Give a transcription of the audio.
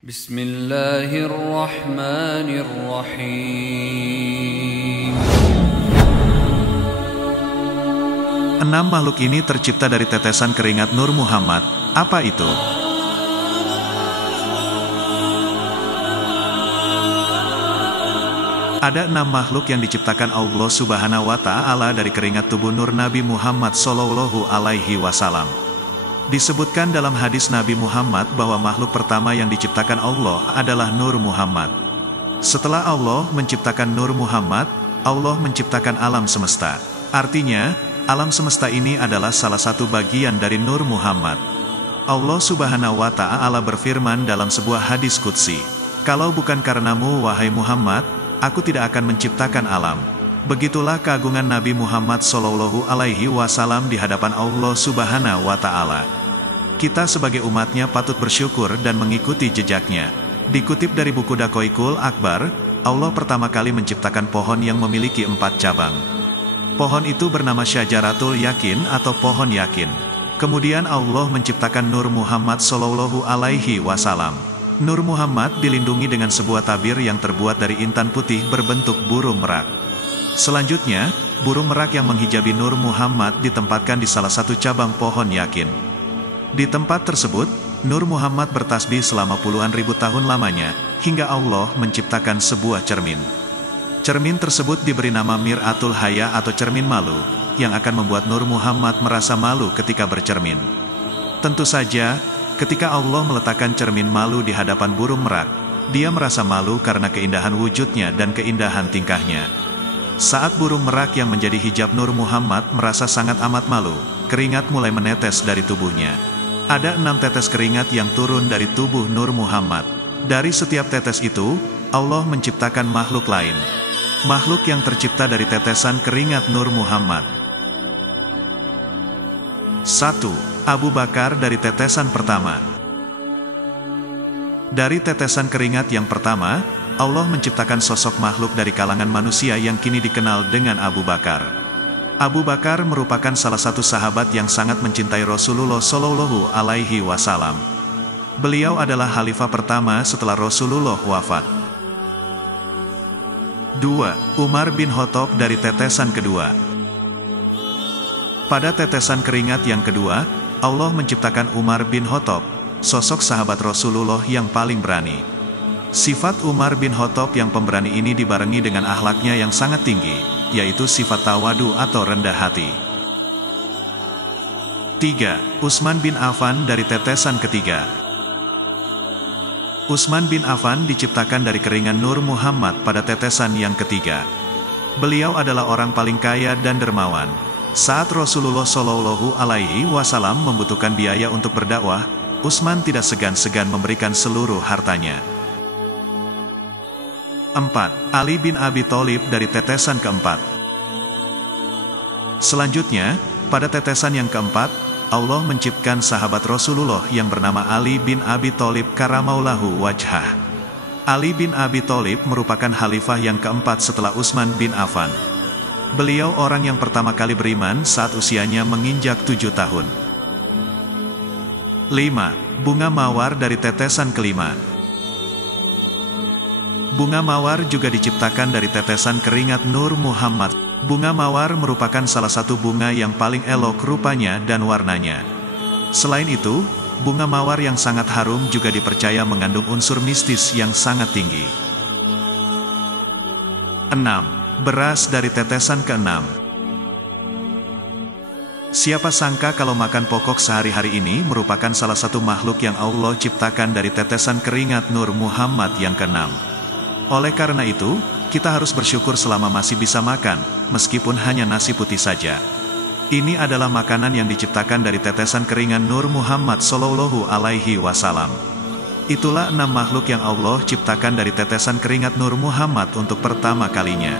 Bismillahirrahmanirrahim. 6 makhluk ini tercipta dari tetesan keringat Nur Muhammad. Apa itu? Ada 6 makhluk yang diciptakan Allah Subhanahu wa Ta'ala dari keringat tubuh Nur Nabi Muhammad Sallallahu Alaihi Wasallam. Disebutkan dalam hadis Nabi Muhammad bahwa makhluk pertama yang diciptakan Allah adalah Nur Muhammad. Setelah Allah menciptakan Nur Muhammad, Allah menciptakan alam semesta. Artinya, alam semesta ini adalah salah satu bagian dari Nur Muhammad. Allah Subhanahu wa Ta'ala berfirman dalam sebuah hadis qudsi, "Kalau bukan karenamu, wahai Muhammad, aku tidak akan menciptakan alam." Begitulah keagungan Nabi Muhammad Sallallahu Alaihi Wasallam di hadapan Allah Subhanahu wa Ta'ala. Kita sebagai umatnya patut bersyukur dan mengikuti jejaknya. Dikutip dari buku Daqaiqul Akbar, Allah pertama kali menciptakan pohon yang memiliki 4 cabang. Pohon itu bernama Syajaratul Yakin atau pohon yakin. Kemudian Allah menciptakan Nur Muhammad Sallallahu Alaihi Wasallam. Nur Muhammad dilindungi dengan sebuah tabir yang terbuat dari intan putih berbentuk burung merak. Selanjutnya, burung merak yang menghijabi Nur Muhammad ditempatkan di salah satu cabang pohon yakin. Di tempat tersebut, Nur Muhammad bertasbih selama puluhan ribu tahun lamanya, hingga Allah menciptakan sebuah cermin. Cermin tersebut diberi nama Mir'atul Haya atau cermin malu, yang akan membuat Nur Muhammad merasa malu ketika bercermin. Tentu saja, ketika Allah meletakkan cermin malu di hadapan burung merak, dia merasa malu karena keindahan wujudnya dan keindahan tingkahnya. Saat burung merak yang menjadi hijab Nur Muhammad merasa sangat amat malu, keringat mulai menetes dari tubuhnya. Ada 6 tetes keringat yang turun dari tubuh Nur Muhammad. Dari setiap tetes itu, Allah menciptakan makhluk lain. Makhluk yang tercipta dari tetesan keringat Nur Muhammad. 1. Abu Bakar dari tetesan pertama. Dari tetesan keringat yang pertama, Allah menciptakan sosok makhluk dari kalangan manusia yang kini dikenal dengan Abu Bakar. Abu Bakar merupakan salah satu sahabat yang sangat mencintai Rasulullah Sallallahu Alaihi Wasallam. Beliau adalah khalifah pertama setelah Rasulullah wafat. 2. Umar bin Khattab dari tetesan kedua. Pada tetesan keringat yang kedua, Allah menciptakan Umar bin Khattab, sosok sahabat Rasulullah yang paling berani. Sifat Umar bin Khattab yang pemberani ini dibarengi dengan akhlaknya yang sangat tinggi, yaitu sifat tawadu atau rendah hati. 3. Utsman bin Affan dari tetesan ketiga. Utsman bin Affan diciptakan dari keringat Nur Muhammad pada tetesan yang ketiga. Beliau adalah orang paling kaya dan dermawan. Saat Rasulullah Shallallahu Alaihi Wasallam membutuhkan biaya untuk berdakwah, Utsman tidak segan-segan memberikan seluruh hartanya. 4. Ali bin Abi Thalib dari tetesan keempat. Selanjutnya, pada tetesan yang keempat, Allah menciptakan sahabat Rasulullah yang bernama Ali bin Abi Thalib karamaulahu wajhah. Ali bin Abi Thalib merupakan khalifah yang keempat setelah Utsman bin Affan. Beliau orang yang pertama kali beriman saat usianya menginjak 7 tahun. 5. Bunga mawar dari tetesan kelima. Bunga mawar juga diciptakan dari tetesan keringat Nur Muhammad. Bunga mawar merupakan salah satu bunga yang paling elok rupanya dan warnanya. Selain itu, bunga mawar yang sangat harum juga dipercaya mengandung unsur mistis yang sangat tinggi. 6. Beras dari tetesan keenam. Siapa sangka kalau makan pokok sehari-hari ini merupakan salah satu makhluk yang Allah ciptakan dari tetesan keringat Nur Muhammad yang keenam. Oleh karena itu, kita harus bersyukur selama masih bisa makan, meskipun hanya nasi putih saja. Ini adalah makanan yang diciptakan dari tetesan keringat Nur Muhammad Sallallahu Alaihi Wasallam. Itulah 6 makhluk yang Allah ciptakan dari tetesan keringat Nur Muhammad untuk pertama kalinya.